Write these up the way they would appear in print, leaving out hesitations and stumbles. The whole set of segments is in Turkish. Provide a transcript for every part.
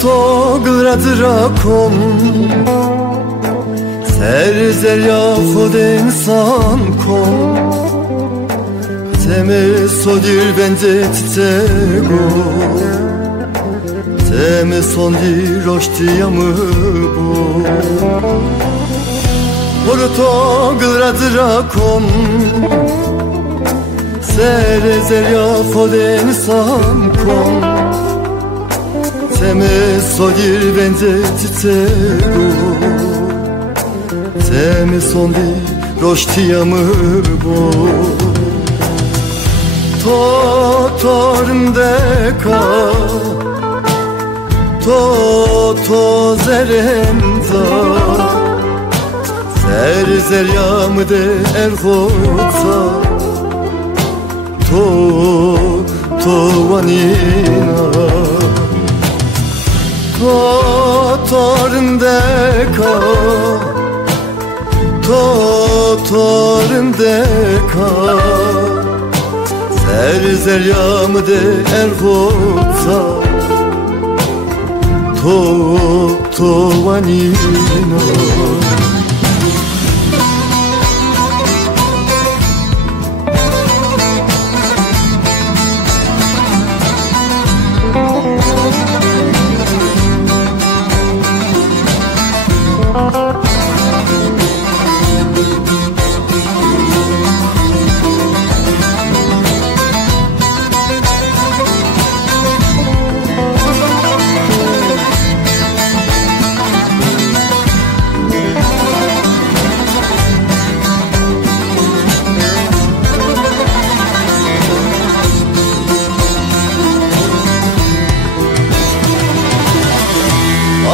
to gradra kom Ser zerya khod insan kom Teme sodir benzet tego Teme sondi roştiyamı bu Porto gradra kom Ser zerya khod insan kom Teme sodir benzet tego Teme sondi roştiyamı bu Torndeka To zerenza Zeryamı de erhotsa To vanina Torndeka Torndeka Zeryamı de erhotsa To vanina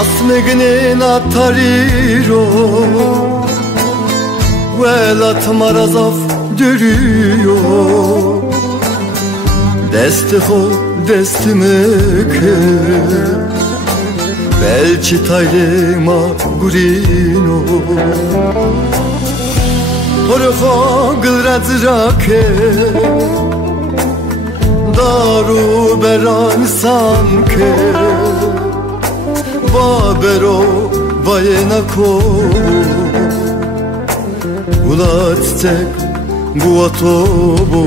Asmegnin atariro Velat marazaf dürüyor Desteho destimeke Belçi taylema gurino Porho gılradzrake Daru beran sanke Babero vajena ko Ulacek guatobo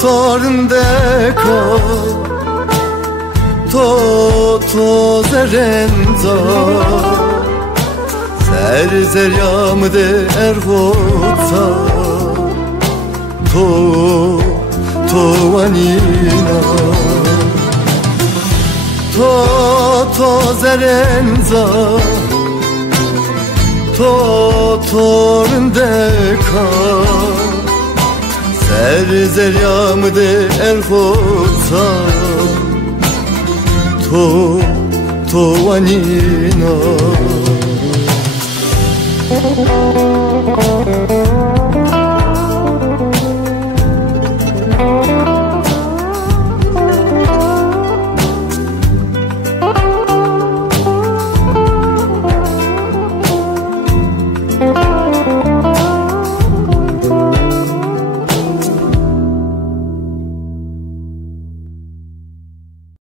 Torndeka To zerenza Zeryamı de erhotsa To vanina To zerenza Torndeka Zeryamı de erhotsa To vanina